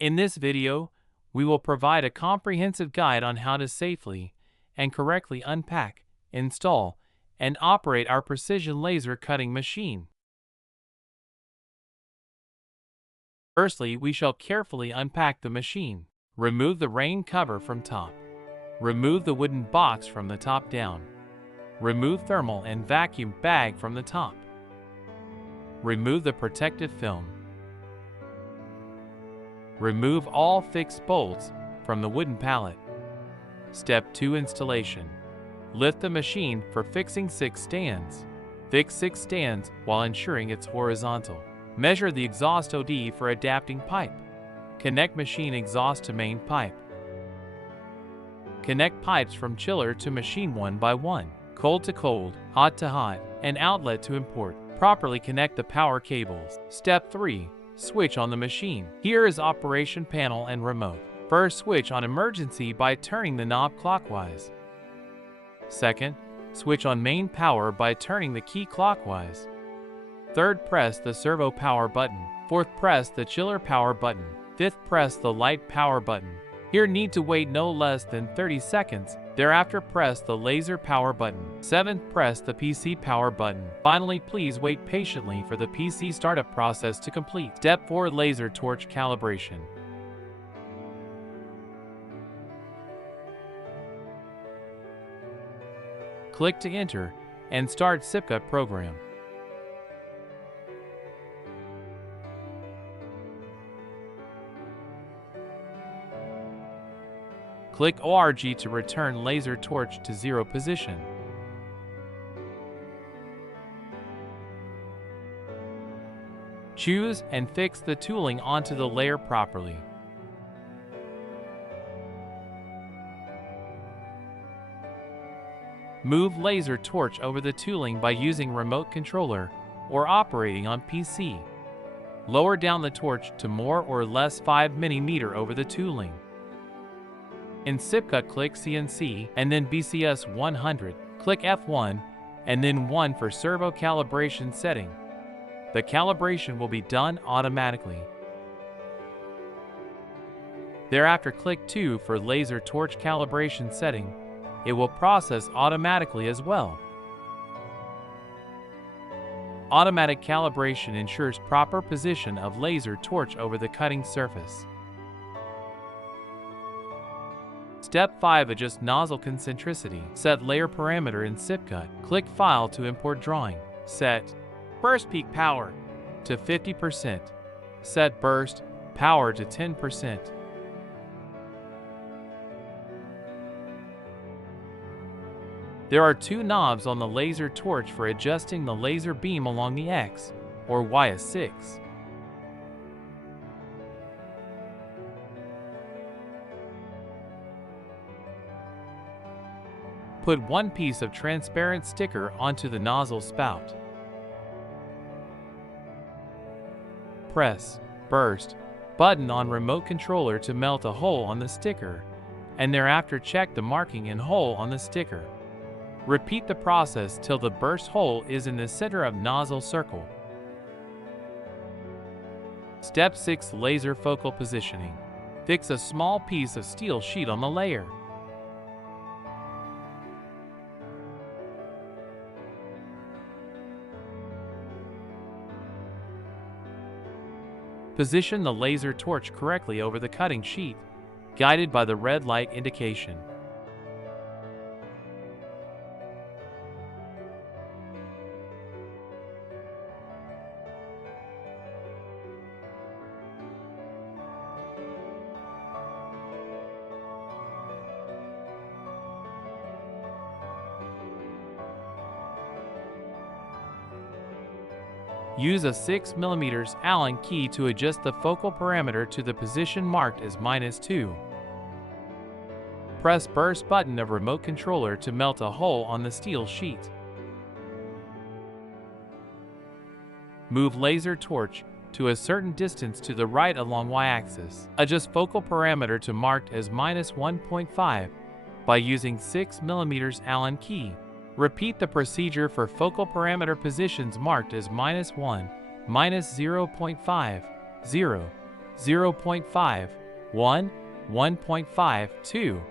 In this video, we will provide a comprehensive guide on how to safely and correctly unpack, install, and operate our precision laser cutting machine. Firstly, we shall carefully unpack the machine. Remove the rain cover from top. Remove the wooden box from the top down. Remove thermal and vacuum bag from the top. Remove the protective film. Remove all fixed bolts from the wooden pallet. Step 2. Installation. Lift the machine for fixing 6 stands. Fix 6 stands while ensuring it's horizontal. Measure the exhaust OD for adapting pipe. Connect machine exhaust to main pipe. Connect pipes from chiller to machine one by one, cold to cold, hot to hot, and outlet to import. Properly connect the power cables. Step 3. Switch on the machine. Here is operation panel and remote. First, switch on emergency by turning the knob clockwise. Second, switch on main power by turning the key clockwise. Third, press the servo power button. Fourth, press the chiller power button. Fifth, press the light power button. Here need to wait no less than 30 seconds. Thereafter, press the laser power button. Seventh, press the PC power button. Finally, please wait patiently for the PC startup process to complete. Step 4. Laser torch calibration. Click to enter and start CX-CC6060L program. Click ORG to return laser torch to 0 position. Choose and fix the tooling onto the layer properly. Move laser torch over the tooling by using remote controller or operating on PC. Lower down the torch to more or less 5 mm over the tooling. In CX-CC60L, click CNC and then BCS 100. Click F1 and then 1 for servo calibration setting. The calibration will be done automatically. Thereafter, click 2 for laser torch calibration setting. It will process automatically as well. Automatic calibration ensures proper position of laser torch over the cutting surface. Step 5. Adjust nozzle concentricity. Set layer parameter in CX-CC60L. Click File to import drawing. Set burst peak power to 50%. Set burst power to 10%. There are 2 knobs on the laser torch for adjusting the laser beam along the X or Y-axis. Put 1 piece of transparent sticker onto the nozzle spout. Press burst button on remote controller to melt a hole on the sticker, and thereafter check the marking and hole on the sticker. Repeat the process till the burst hole is in the center of nozzle circle. Step 6. Laser focal positioning. Fix a small piece of steel sheet on the layer. Position the laser torch correctly over the cutting sheet, guided by the red light indication. Use a 6 mm Allen key to adjust the focal parameter to the position marked as -2. Press burst button of remote controller to melt a hole on the steel sheet. Move laser torch to a certain distance to the right along Y-axis. Adjust focal parameter to marked as -1.5 by using 6 mm Allen key. Repeat the procedure for focal parameter positions marked as -1, -0.5, 0, 0.5, 1, 1.5, 2.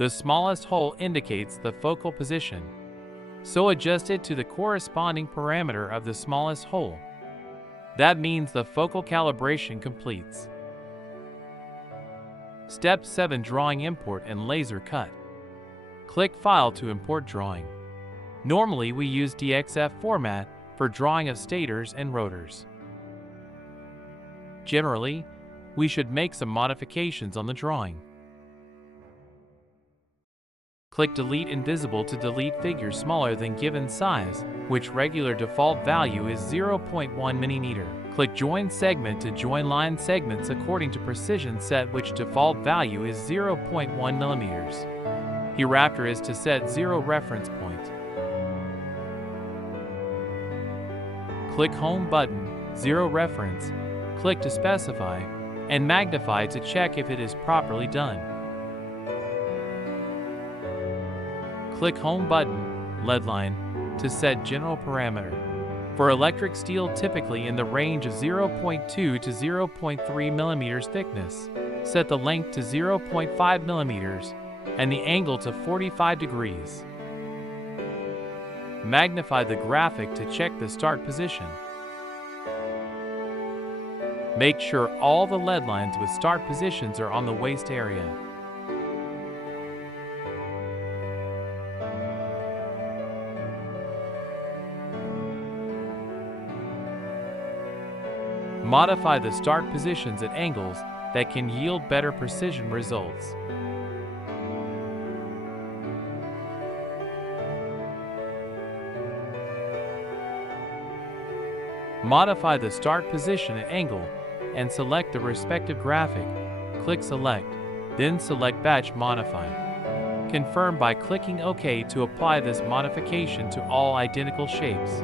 The smallest hole indicates the focal position, so adjust it to the corresponding parameter of the smallest hole. That means the focal calibration completes. Step 7. Drawing import and laser cut. Click File to import drawing. Normally we use DXF format for drawing of stators and rotors. Generally, we should make some modifications on the drawing. Click Delete Invisible to delete figures smaller than given size, which regular default value is 0.1 mm. Click Join Segment to join line segments according to precision set, which default value is 0.1 mm. Hereafter is to set 0 reference point. Click Home button, 0 reference, click to specify, and magnify to check if it is properly done. Click Home button, lead line, to set general parameter. For electric steel, typically in the range of 0.2 to 0.3 mm thickness, set the length to 0.5 mm and the angle to 45 degrees. Magnify the graphic to check the start position. Make sure all the lead lines with start positions are on the waist area. Modify the start positions at angles that can yield better precision results. Modify the start position at angle and select the respective graphic. Click Select, then select Batch Modify. Confirm by clicking OK to apply this modification to all identical shapes.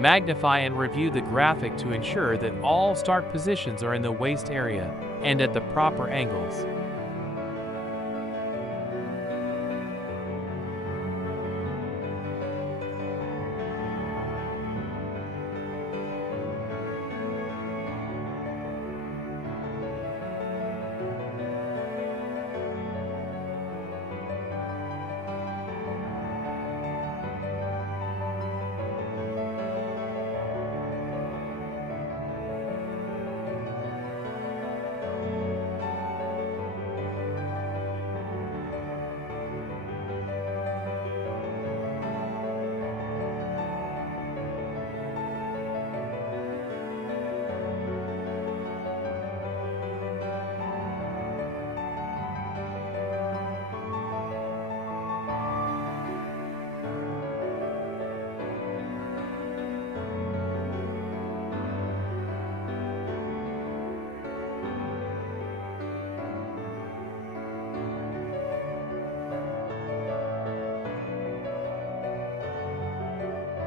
Magnify and review the graphic to ensure that all start positions are in the waist area and at the proper angles.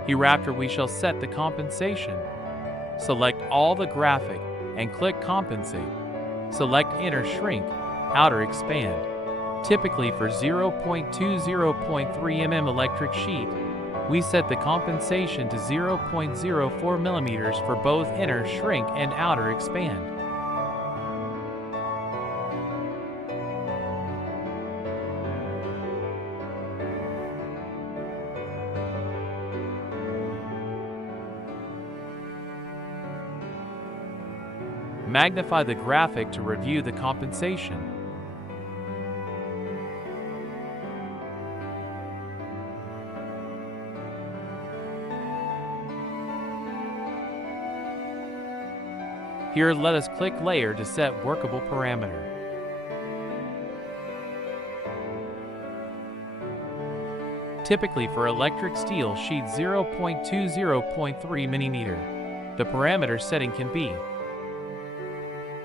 Hereafter we shall set the compensation. Select all the graphic and click Compensate. Select Inner Shrink, Outer Expand. Typically for 0.20.3 mm electric sheet, we set the compensation to 0.04 mm for both Inner Shrink and Outer Expand. Magnify the graphic to review the compensation. Here, let us click Layer to set workable parameter. Typically for electric steel sheet 0.20.3 mm, the parameter setting can be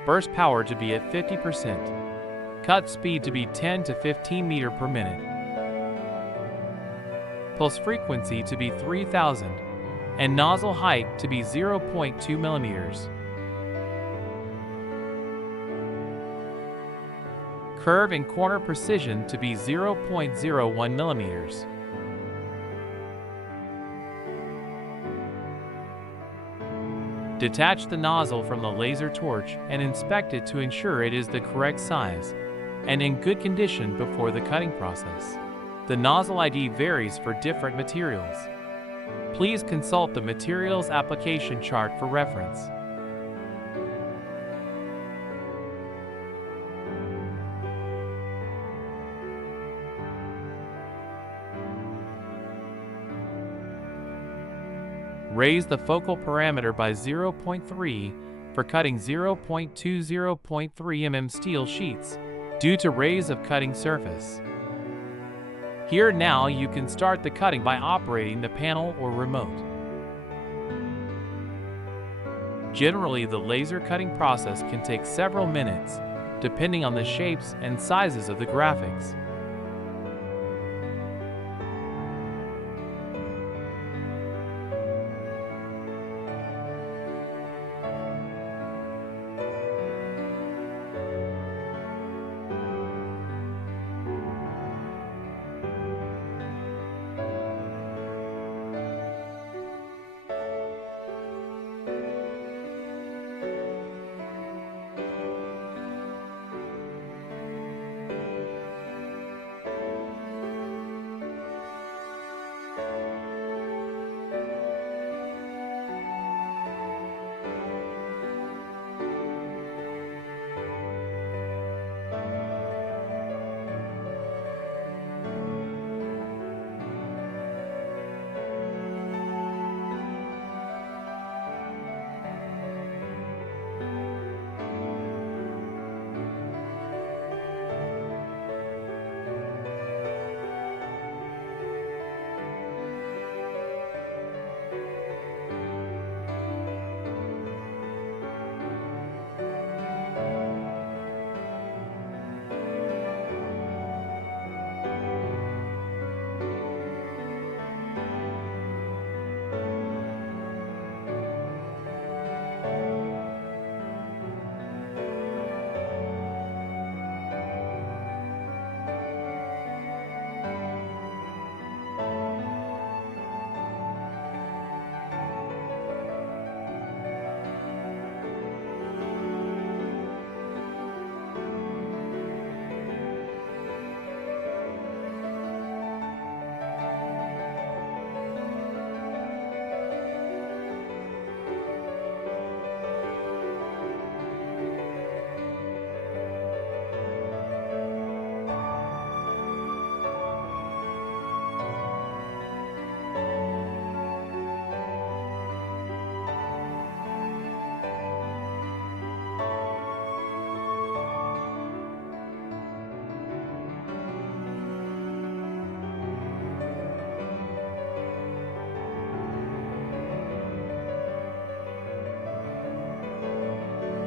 burst power to be at 50%, cut speed to be 10 to 15 meter per minute, pulse frequency to be 3000, and nozzle height to be 0.2 millimeters. Curve and corner precision to be 0.01 millimeters. Detach the nozzle from the laser torch and inspect it to ensure it is the correct size and in good condition before the cutting process. The nozzle ID varies for different materials. Please consult the materials application chart for reference. Raise the focal parameter by 0.3 for cutting 0.20.3 mm steel sheets due to raise of cutting surface. Here now you can start the cutting by operating the panel or remote. Generally, the laser cutting process can take several minutes depending on the shapes and sizes of the graphics.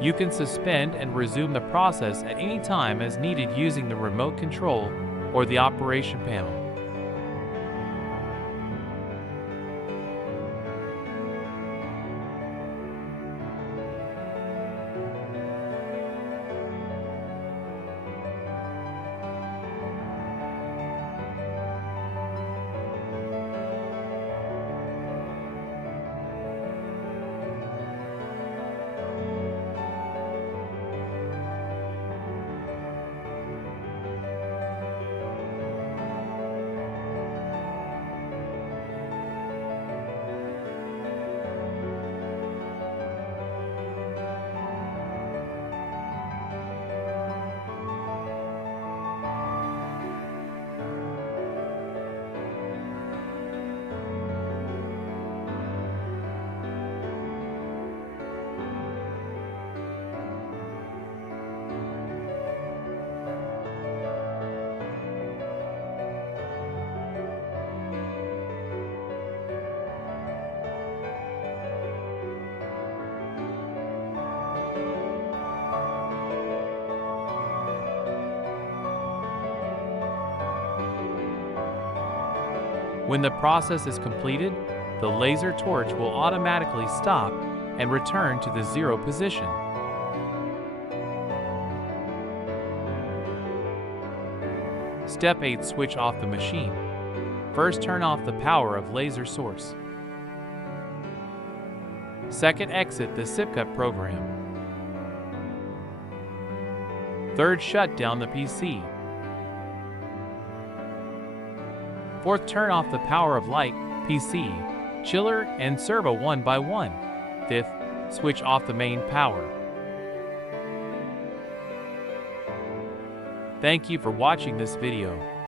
You can suspend and resume the process at any time as needed using the remote control or the operation panel. When the process is completed, the laser torch will automatically stop and return to the 0 position. Step 8. Switch off the machine. First, turn off the power of laser source. Second, exit the CX-CC6060L program. Third, shut down the PC. Fourth, turn off the power of light, PC, chiller, and servo one by one. Fifth, switch off the main power. Thank you for watching this video.